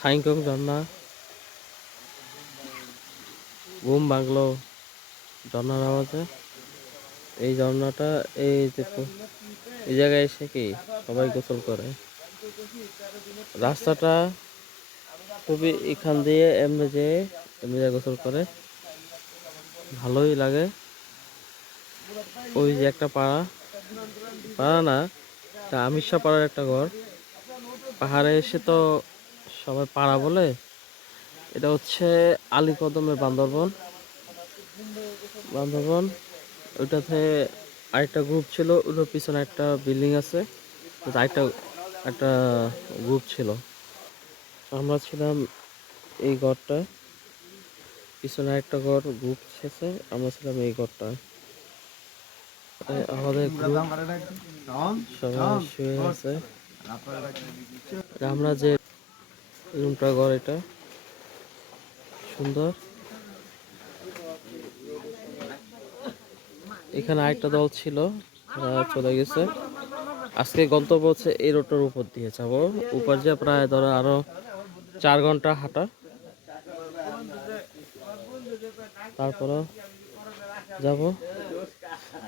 থাইংকং ঝর্ণা, ঘুম ভাঙলো ঝর্ণার আওয়াজে। এই ঝর্ণাটা এই জায়গায় এসে কি সবাই গোসল করে। রাস্তাটা খুবই এখান দিয়ে এমনি যে গোসল করে, ভালোই লাগে। ওই যে একটা পাড়া, পাড়া না, এটা আমিষা পাড়ার একটা ঘর। পাহাড়ে এসে তো সবাই পাড়া বলে। এটা হচ্ছে আলীকদমের বান্দরবন। বান্দরবন ওইটাতে আরেকটা গ্রুপ ছিল, ওটার পিছনে একটা বিল্ডিং আছে, আরেকটা একটা গ্রুপ ছিল। আমরা ছিলাম এই ঘরটায়, পিছনে একটা ঘর গ্রুপ শেষে আমরা ছিলাম এই ঘরটায়। আমাদের গ্রুপ সবাই শুয়ে আছে। আমরা যে রুমটা, ঘর এটা সুন্দর। এখানে আরেকটা দল ছিল, তারা চলে গেছে। আজকে গন্তব্য হচ্ছে এই রোডটার উপর দিয়ে যাবো। উপর দিয়ে প্রায় ধরো আরো 4 ঘন্টা হাঁটা, তারপরে যাব।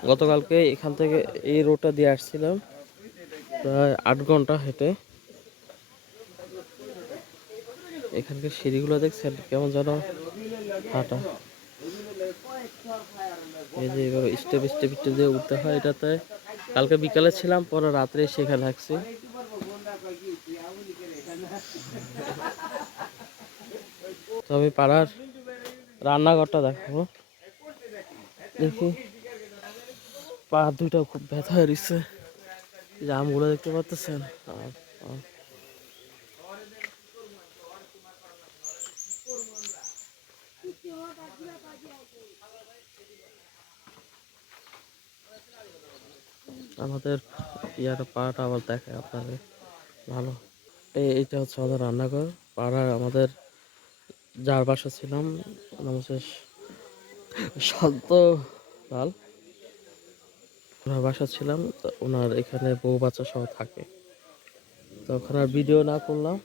গতকালকে এখান থেকে এই রোডটা দিয়ে আসছিলাম, প্রায় 8 ঘন্টা হেঁটে। এখানকার সিঁড়িগুলো দেখছেন কেমন যেন হাঁটা, এই যে এইভাবে স্টেপ স্টেপ স্টেপ দিয়ে উঠতে হয় এটাতে। কালকে বিকালে ছিলাম, পরে রাত্রে সেখানে থাকছি। তো আমি পাড়ার রান্নাঘরটা দেখাবো। দেখি পা দুইটা খুব ব্যথা হয়ে রয়েছে, যে আমগুলো দেখতে পাচ্ছেন। আমাদের ইয়ার পাড়াটা আবার দেখায় আপনাদের ভালো। এইটা হচ্ছে আমাদের রান্নাঘর। পাড়ার আমাদের যার বাসা ছিলাম, নাম হচ্ছে শান্ত লাল। ওনার বাসা ছিলাম, তো ওনার এখানে বউ বাচ্চা সহ থাকে। তো ওখানে আর ভিডিও না করলাম।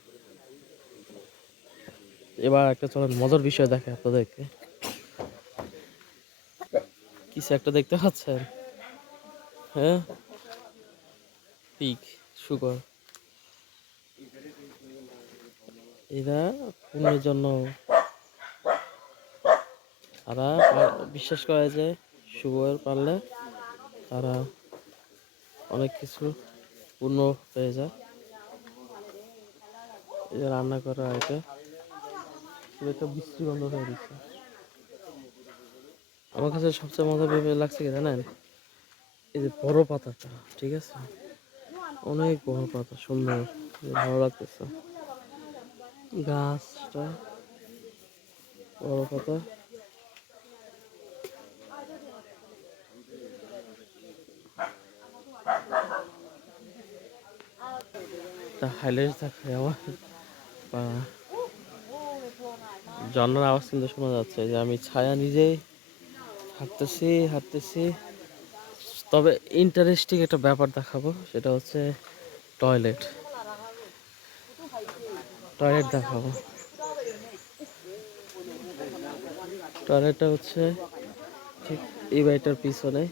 এবার একটা চলেন মজার বিষয় দেখে আপনাদেরকে। কিছু একটা দেখতে পাচ্ছেন? হ্যাঁ, পিগ, শুকর। এরা পূর্ণের জন্য তারা বিশ্বাস করে যে শুকর পারলে তারা অনেক কিছু পূর্ণ পেয়ে যায়। এই যে রান্না করা, এটা একটা বিশ্রী গন্ধ হয়ে দিচ্ছে। আমার কাছে সবচেয়ে মজা ভেবে লাগছে কি জানেন? এই যে বড় পাতাটা, ঠিক আছে, অনেক বড় পাতা, সুন্দর, ভালো লাগতেছে। গাছটা বড় পাতা, তা হাইলাইট দেখায় আমার। ঝর্ণার আওয়াজ কিন্তু শোনা যাচ্ছে, যে আমি ছায়া নিজেই হাঁটতেছি হাঁটতেছি। তবে ইন্টারেস্টিং একটা ব্যাপার দেখাবো, সেটা হচ্ছে টয়লেট। টয়লেট দেখাবো। টয়লেটটা হচ্ছে ঠিক এই বাড়িটার পিছনে।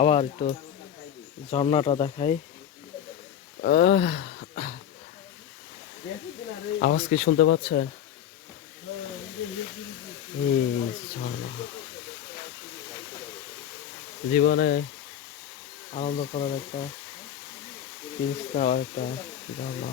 আবার একটু ঝর্ণাটা দেখাই। আওয়াজ কি শুনতে পাচ্ছেন? এই ঝর্ণা জীবনে আনন্দ করার একটা জিনিস, নেওয়ার একটা ঝর্ণা।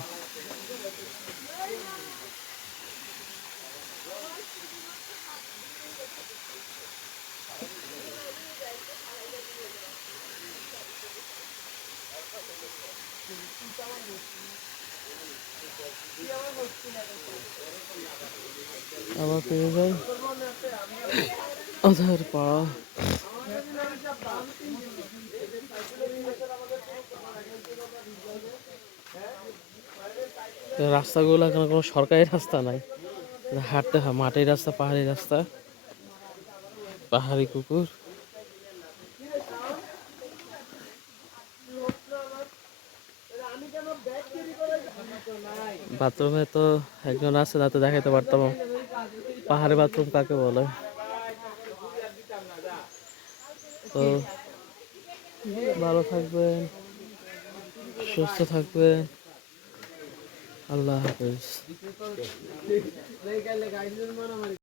আবার পেয়ে যাই ওদের পাড়া। রাস্তাগুলো এখানে কোনো সরকারি রাস্তা নাই, হাঁটতে হয় মাটির রাস্তা, পাহাড়ি রাস্তা, পাহাড়ি কুকুর। বাথরুমে তো একজন আছে, যাতে দেখাইতে পারতাম পাহাড়ি বাথরুম কাকে বলে। তো ভালো থাকবেন, সুস্থ থাকবেন, আল্লাহ হাফেজ।